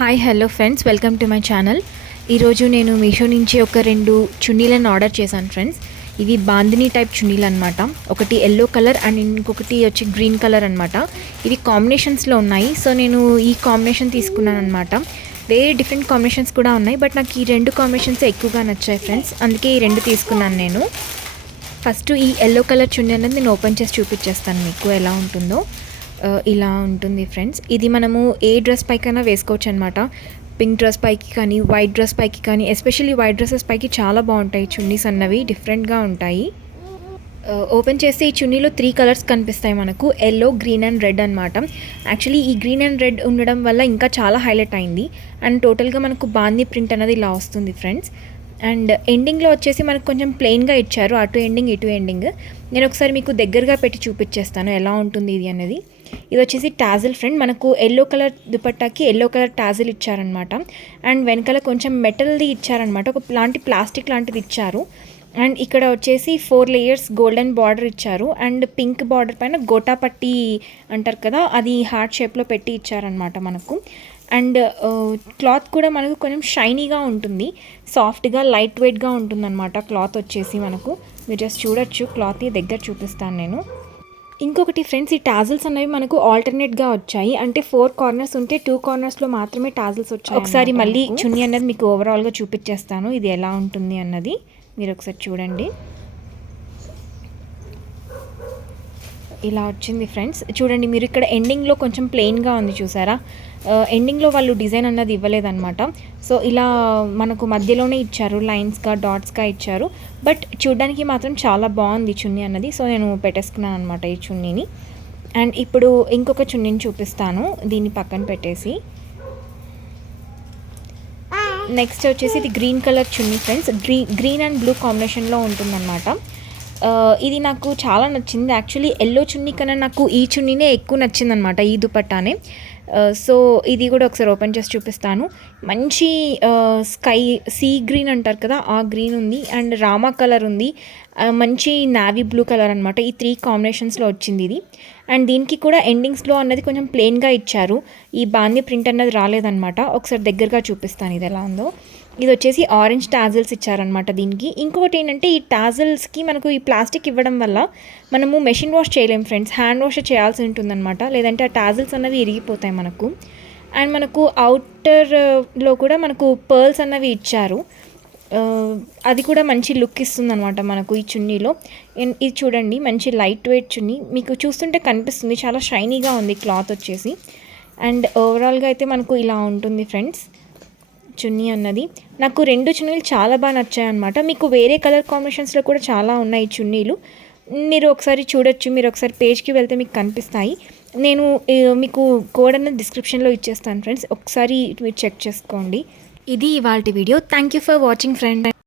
Hi hello friends, welcome to my channel. ఈరోజు నేను మీషో నుంచి ఒక 2 చున్నీలను ఆర్డర్ చేశాను ఫ్రెండ్స్. ఇవి బాందిని టైప్ చున్నీలు అనమాట. ఒకటి ఎల్లో కలర్ అండ్ ఇంకొకటి వచ్చి గ్రీన్ కలర్ అనమాట. ఇవి కాంబినేషన్స్లో ఉన్నాయి. సో నేను ఈ కాంబినేషన్ తీసుకున్నాను అనమాట. వేరే డిఫరెంట్ కాంబినేషన్స్ కూడా ఉన్నాయి, బట్ నాకు ఈ 2 కాంబినేషన్స్ ఎక్కువగా నచ్చాయి ఫ్రెండ్స్. అందుకే ఈ 2 తీసుకున్నాను నేను. ఫస్ట్ ఈ ఎల్లో కలర్ చున్నీ అనేది నేను ఓపెన్ చేసి చూపించేస్తాను మీకు ఎలా ఉంటుందో. ఇలా ఉంటుంది ఫ్రెండ్స్. ఇది మనము ఏ డ్రెస్ పైకైనా వేసుకోవచ్చు అనమాట. పింక్ డ్రెస్ పైకి కానీ, వైట్ డ్రెస్ పైకి కానీ, ఎస్పెషల్లీ వైట్ డ్రెస్సెస్ పైకి చాలా బాగుంటాయి చున్నీస్ అన్నవి, డిఫరెంట్గా ఉంటాయి. ఓపెన్ చేస్తే ఈ చున్నీలో 3 కలర్స్ కనిపిస్తాయి మనకు, ఎల్లో, గ్రీన్ అండ్ రెడ్ అనమాట. యాక్చువల్లీ ఈ గ్రీన్ అండ్ రెడ్ ఉండడం వల్ల ఇంకా చాలా హైలైట్ అయింది. అండ్ టోటల్గా మనకు బాందీ ప్రింట్ అనేది ఇలా వస్తుంది ఫ్రెండ్స్. అండ్ ఎండింగ్లో వచ్చేసి మనకు కొంచెం ప్లెయిన్గా ఇచ్చారు, అటు ఎండింగ్ ఇటు ఎండింగ్. నేను ఒకసారి మీకు దగ్గరగా పెట్టి చూపించేస్తాను ఎలా ఉంటుంది ఇది అనేది. ఇది వచ్చేసి టాజిల్ ఫ్రెండ్. మనకు ఎల్లో కలర్ దుపట్టాకి ఎల్లో కలర్ టాజిల్ ఇచ్చారనమాట. అండ్ వెనకాల కొంచెం మెటల్ది ఇచ్చారనమాట, ఒక ప్లాస్టిక్ లాంటిది ఇచ్చారు. అండ్ ఇక్కడ వచ్చేసి 4 లేయర్స్ గోల్డెన్ బార్డర్ ఇచ్చారు. అండ్ పింక్ బార్డర్ పైన గోటా పట్టి అంటారు కదా, అది హార్ట్ షేప్లో పెట్టి ఇచ్చారనమాట మనకు. అండ్ క్లాత్ కూడా మనకు కొంచెం షైనీగా ఉంటుంది, సాఫ్ట్గా లైట్ వెయిట్గా ఉంటుందన్నమాట క్లాత్ వచ్చేసి మనకు. మీరు జస్ట్ చూడొచ్చు, క్లాత్ దగ్గర చూపిస్తాను నేను. ఇంకొకటి ఫ్రెండ్స్, ఈ టాజిల్స్ అనేవి మనకు ఆల్టర్నేట్గా వచ్చాయి. అంటే 4 కార్నర్స్ ఉంటే 2 కార్నర్స్లో మాత్రమే టాజిల్స్ వచ్చాయి. ఒకసారి మళ్ళీ చున్నీ అనేది మీకు ఓవరాల్గా చూపించేస్తాను ఇది ఎలా ఉంటుంది అన్నది. మీరు ఒకసారి చూడండి, ఇలా వచ్చింది ఫ్రెండ్స్. చూడండి మీరు, ఇక్కడ ఎండింగ్లో కొంచెం ప్లెయిన్గా ఉంది చూసారా. ఎండింగ్లో వాళ్ళు డిజైన్ అన్నది ఇవ్వలేదన్నమాట. సో ఇలా మనకు మధ్యలోనే ఇచ్చారు, లైన్స్గా డాట్స్గా ఇచ్చారు. బట్ చూడడానికి మాత్రం చాలా బాగుంది చున్నీ అన్నది. సో నేను పెట్టేసుకున్నాను అనమాట ఈ చున్నీని. అండ్ ఇప్పుడు ఇంకొక చున్నీని చూపిస్తాను, దీన్ని పక్కన పెట్టేసి. నెక్స్ట్ వచ్చేసి ఇది green colour chunni friends. Green and blue కాంబినేషన్లో ఉంటుందన్నమాట. ఇది నాకు చాలా నచ్చింది. యాక్చువల్లీ ఎల్లో చున్నీ కన్నా నాకు ఈ చున్నీనే ఎక్కువ నచ్చింది అనమాట, ఈ దుపట్టానే. సో ఇది కూడా ఒకసారి ఓపెన్ చేసి చూపిస్తాను. మంచి సీ గ్రీన్ అంటారు కదా, ఆ గ్రీన్ ఉంది. అండ్ రామా కలర్ ఉంది, మంచి నావీ బ్లూ కలర్ అనమాట. ఈ 3 కాంబినేషన్స్లో వచ్చింది ఇది. అండ్ దీనికి కూడా ఎండింగ్స్లో అన్నది కొంచెం ప్లెయిన్గా ఇచ్చారు, ఈ బాందీ ప్రింట్ అన్నది రాలేదన్నమాట. ఒకసారి దగ్గరగా చూపిస్తాను ఇది ఎలా ఉందో. ఇది వచ్చేసి ఆరెంజ్ టాజిల్స్ ఇచ్చారనమాట దీనికి. ఇంకొకటి ఏంటంటే, ఈ టాజిల్స్కి మనకు ఈ ప్లాస్టిక్ ఇవ్వడం వల్ల మనము మెషిన్ వాష్ చేయలేం ఫ్రెండ్స్, హ్యాండ్ వాష్ చేయాల్సి ఉంటుందన్నమాట. లేదంటే ఆ టాజిల్స్ అన్నవి ఇరిగిపోతాయి మనకు. అండ్ మనకు అవుటర్లో కూడా మనకు పర్ల్స్ అన్నవి ఇచ్చారు, అది కూడా మంచి లుక్ ఇస్తుంది అనమాట మనకు ఈ చున్నీలో. ఇది చూడండి, మంచి లైట్ వెయిట్ చున్నీ, మీకు చూస్తుంటే కనిపిస్తుంది, చాలా షైనీగా ఉంది క్లాత్ వచ్చేసి. అండ్ ఓవరాల్గా అయితే మనకు ఇలా ఉంటుంది ఫ్రెండ్స్ చున్నీ అన్నది. నాకు 2 చున్నీలు చాలా బాగా నచ్చాయి అనమాట. మీకు వేరే కలర్ కాంబినేషన్స్లో కూడా చాలా ఉన్నాయి చున్నీలు, మీరు ఒకసారి చూడొచ్చు. మీరు ఒకసారి పేజ్కి వెళ్తే మీకు కనిపిస్తాయి. నేను మీకు కోడ్ అనేది డిస్క్రిప్షన్లో ఇచ్చేస్తాను ఫ్రెండ్స్, ఒకసారి మీరు చెక్ చేసుకోండి. ఇది ఇవాల్టి video. Thank you for watching friend.